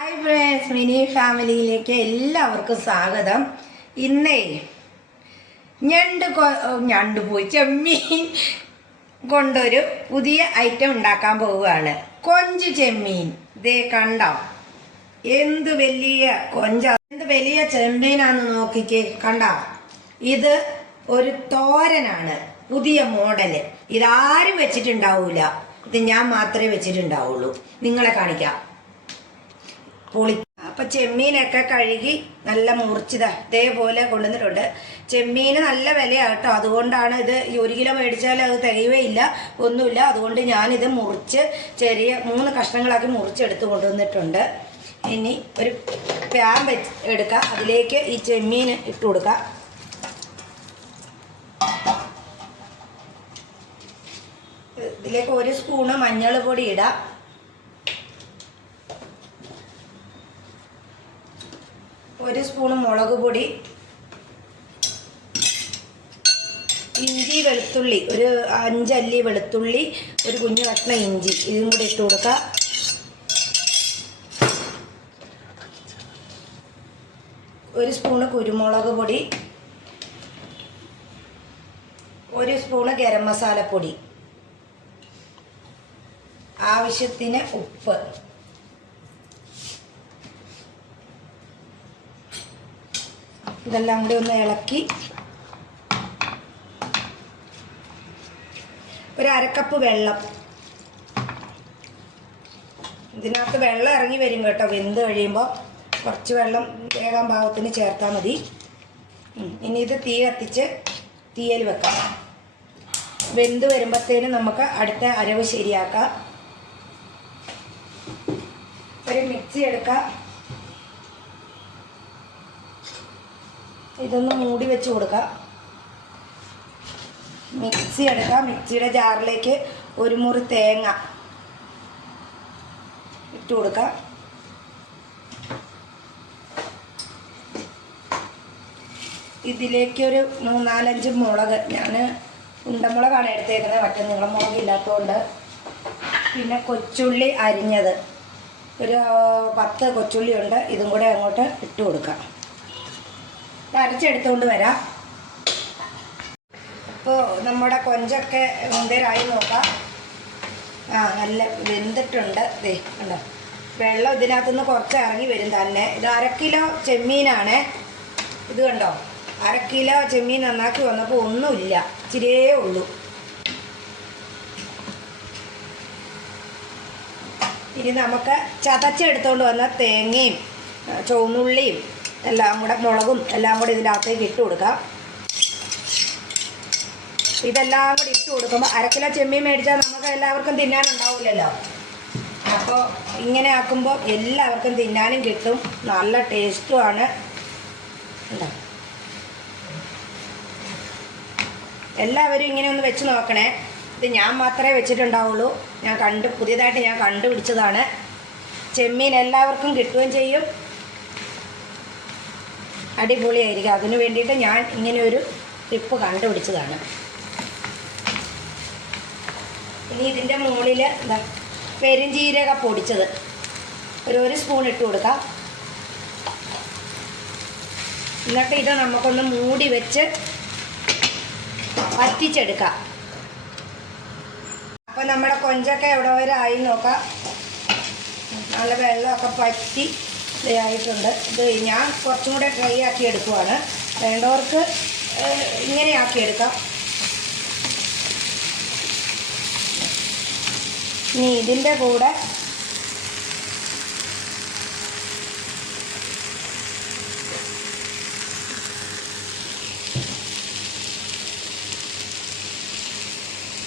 Hi friends mini ഫാമിലിയിലേക്ക് എല്ലാവർക്കും സ്വാഗതം. ഇന്നേ ഞണ്ട് ഞണ്ട് പോയി. ചെമ്മീൻ കൊണ്ടൊരു പുതിയ ഐറ്റം ഉണ്ടാക്കാൻ പോവുകയാണ്. കൊഞ്ച് ചെമ്മീൻ. ദേ കണ്ടോ? എന്ത് വലിയ കൊഞ്ച. എന്ത് വലിയ ചെമ്മീനാന്ന് നോക്കിക്കേ. കണ്ടോ? ഇത് ഒരു തോരനാണ്. പുതിയ മോഡൽ. ഇതാരും വെച്ചിട്ടുണ്ടാവൂല. ഇത് ഞാൻ മാത്രമേ വെച്ചിട്ടുണ്ടാവുള്ളൂ. നിങ്ങളെ കാണിക്കാം. പുളി. അപ്പൊ ചെമ്മീനൊക്കെ കഴുകി നല്ല മുറിച്ചത്. ഇതേപോലെ കൊണ്ടുവന്നിട്ടുണ്ട്. ചെമ്മീന് നല്ല വിലയാണ് കേട്ടോ അതുകൊണ്ടാണ് ഇത് ഒരു കിലോ മേടിച്ചാൽ അത് തികയുകയില്ല ഒന്നുമില്ല. അതുകൊണ്ട് ഞാനിത് മുറിച്ച് ചെറിയ മൂന്ന് കഷ്ണങ്ങളാക്കി മുറിച്ചെടുത്ത് കൊണ്ടുവന്നിട്ടുണ്ട്. ഇനി ഒരു പാൻ വെച്ച് എടുക്കുക അതിലേക്ക് ഈ ചെമ്മീൻ ഇട്ട് കൊടുക്കുക ഇതിലേക്ക് ഒരു സ്പൂണ് മഞ്ഞൾ പൊടി ഇടാം. ഒരു സ്പൂൺ മുളക് പൊടി ഇഞ്ചി വെളുത്തുള്ളി ഒരു അഞ്ചല്ലി വെളുത്തുള്ളി ഒരു കുഞ്ഞു കഷ്ണം ഇഞ്ചി ഇതും കൂടി ഇട്ട് കൊടുക്കുക ഒരു സ്പൂണ് കുരുമുളക് പൊടി ഒരു സ്പൂണ് ഗരം മസാലപ്പൊടി ആവശ്യത്തിന് ഉപ്പ്. ഇതെല്ലാം കൂടി ഒന്ന് ഇളക്കി. ഒരു അരക്കപ്പ് വെള്ളം. ഇതിനകത്ത് വെള്ളം ഇറങ്ങി വരും കേട്ടോ വെന്ത് കഴിയുമ്പോൾ കുറച്ച് വെള്ളം വേഗം ഭാഗത്തിന് ചേർത്താൽ മതി. ഇനി ഇത് തീ കത്തിച്ച് തീയൽ വെക്കാം. വെന്ത് വരുമ്പോഴത്തേനും നമുക്ക് അടുത്ത അരവ് ശരിയാക്കാം. ഒരു മിക്സി എടുക്കാം. ഇതൊന്ന് മൂടി വെച്ച് കൊടുക്കാം. മിക്സി എടുക്കാം. മിക്സിയുടെ ജാറിലേക്ക് ഒരു മുറി തേങ്ങ ഇട്ട് കൊടുക്കാം. ഇതിലേക്ക് ഒരു മൂന്നാലഞ്ച് മുളക്. ഞാൻ ഉണ്ടമുളകാണ് എടുത്തേക്കുന്നത്. മറ്റേ നീളം മുളക് ഇല്ലാത്തതുകൊണ്ട്. പിന്നെ കൊച്ചുള്ളി അരിഞ്ഞത്. ഒരു പത്ത് കൊച്ചുള്ളി ഉണ്ട് ഇതും കൂടെ അങ്ങോട്ട് ഇട്ട് കൊടുക്കാം. അരച്ചെടുത്തുകൊണ്ട് വരാം. ഇപ്പോൾ നമ്മുടെ കൊഞ്ചൊക്കെ എന്തേരായി നോക്കാം. ആ നല്ല വെന്തിട്ടുണ്ട്. ദേ ഉണ്ടോ വെള്ളം ഇതിനകത്തുനിന്ന് കുറച്ച് ഇറങ്ങി വരും തന്നെ. ഇത് അര കിലോ ചെമ്മീനാണ്. ഇത് കണ്ടോ? അര കിലോ ചെമ്മീൻ നന്നാക്കി വന്നപ്പോൾ ഒന്നുമില്ല. ഇച്ചിരിയേ ഉള്ളൂ. ഇനി നമുക്ക് ചതച്ചെടുത്തുകൊണ്ട് വന്ന തേങ്ങയും ചുവന്നുള്ളിയും എല്ലാം കൂടെ മുളകും എല്ലാം കൂടെ ഇതിനകത്തേക്ക് ഇട്ട് കൊടുക്കാം. ഇതെല്ലാം കൂടി ഇട്ട് കൊടുക്കുമ്പോൾ അരക്കിലോ കിലോ ചെമ്മീൻ മേടിച്ചാൽ നമുക്ക് എല്ലാവർക്കും തിന്നാനുണ്ടാവില്ലല്ലോ അപ്പോൾ ഇങ്ങനെ ആക്കുമ്പോൾ എല്ലാവർക്കും തിന്നാനും കിട്ടും. നല്ല ടേസ്റ്റുമാണ് എല്ലാവരും ഇങ്ങനെ ഒന്ന് വെച്ച് നോക്കണേ. ഇത് ഞാൻ മാത്രമേ വെച്ചിട്ടുണ്ടാവുള്ളൂ. ഞാൻ കണ്ട് പുതിയതായിട്ട് ഞാൻ കണ്ടുപിടിച്ചതാണ്. ചെമ്മീൻ എല്ലാവർക്കും കിട്ടുകയും ചെയ്യും. അടിപൊളിയായിരിക്കും. അതിന് വേണ്ടിയിട്ട് ഞാൻ ഇങ്ങനെ ഒരു ടിപ്പ് കണ്ടുപിടിച്ചതാണ്. ഇനി ഇതിന്റെ മുകളിൽ എന്താ പെരുംജീരക പൊടിച്ചത്. ഒരു ഒരു സ്പൂൺ ഇട്ട് കൊടുക്കാം. എന്നിട്ട് ഇത് നമുക്കൊന്ന് മൂടി വെച്ച് വറ്റിച്ചെടുക്കാം. അപ്പോൾ നമ്മുടെ കൊഞ്ചൊക്കെ എവിടെ വരെ ആയി നോക്കാം. നല്ല വെള്ളമൊക്കെ പറ്റി ഇതായിട്ടുണ്ട് ഇത് ഞാൻ കുറച്ചും കൂടെ ഡ്രൈ ആക്കി എടുക്കുവാണ്. വേണ്ടവർക്ക് ഇങ്ങനെ ആക്കി എടുക്കാം. ഇനി ഇതിന്റെ കൂടെ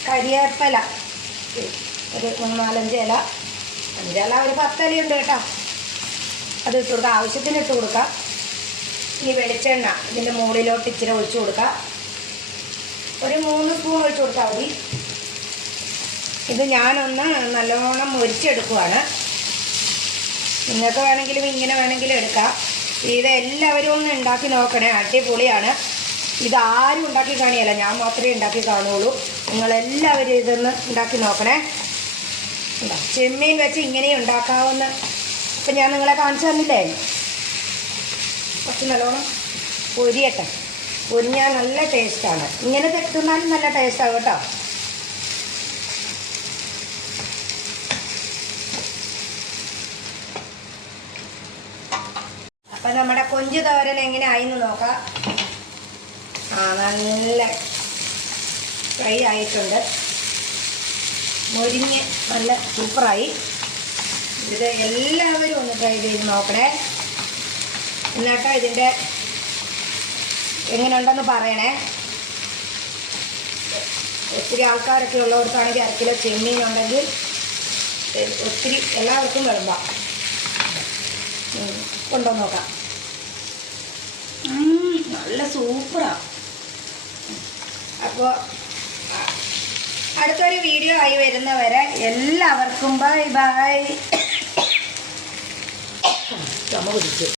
കരിയേപ്പല. ഒരു മൂന്നാലഞ്ച് ഇല. അഞ്ചില ഒരു പത്തലയുണ്ട് കേട്ടോ. അത് ഇട്ട് കൊടുക്കുക ആവശ്യത്തിന് ഇട്ട് കൊടുക്കുക ഈ വെളിച്ചെണ്ണ ഇതിന്റെ മുകളിലോട്ട് ഇച്ചിരി ഒഴിച്ചു കൊടുക്കുക ഒരു മൂന്ന് സ്പൂൺ ഒഴിച്ചു കൊടുത്താൽ മതി. ഇത് ഞാനൊന്ന് നല്ലോണം മുരിച്ചെടുക്കുവാണ്. നിങ്ങൾക്ക് വേണമെങ്കിലും ഇങ്ങനെ വേണമെങ്കിലും എടുക്കാം. ഇത് എല്ലാവരും ഒന്ന് ഉണ്ടാക്കി നോക്കണേ. അടിപൊളിയാണ്. ഇതാരും ഉണ്ടാക്കി കാണിയല്ല. ഞാൻ മാത്രമേ ഉണ്ടാക്കി കാണുള്ളൂ നിങ്ങളെല്ലാവരും ഇതൊന്ന് ഉണ്ടാക്കി നോക്കണേ? ചെമ്മീൻ വെച്ച് ഇങ്ങനെ ഉണ്ടാക്കാവുന്ന ഇപ്പം ഞാൻ നിങ്ങളെ കാണിച്ചു തന്നില്ലേ? കുറച്ച് നല്ലോണം പൊരിയട്ടെ. പൊരിഞ്ഞാൽ നല്ല ടേസ്റ്റാണ് ഇങ്ങനെ തിന്നാലും നല്ല ടേസ്റ്റാണ് കേട്ടോ. അപ്പം നമ്മുടെ കൊഞ്ച് തോരൻ എങ്ങനെ ആയിന്ന് നോക്കാം. ആ നല്ല ഫ്രൈ ആയിട്ടുണ്ട്. മൊരിഞ്ഞ് നല്ല സൂപ്പറായി ഇത് എല്ലാവരും ഒന്ന് ട്രൈ ചെയ്ത് നോക്കണേ. എന്നിട്ട് ഇതിന്റെ എങ്ങനെയുണ്ടെന്ന് പറയണേ. ഒത്തിരി ആൾക്കാരൊക്കെ ഉള്ളവർക്കാണെങ്കിൽ അര കിലോ ചെമ്മീൻ ഉണ്ടെങ്കിൽ ഒത്തിരി എല്ലാവർക്കും വിളമ്പാം. കൊണ്ടു നോക്കാം. നല്ല സൂപ്പറാണ് അപ്പോൾ അടുത്തൊരു വീഡിയോ ആയി വരുന്നവരെ എല്ലാവർക്കും ബൈ ബൈ ചുമ പിടിച്ചു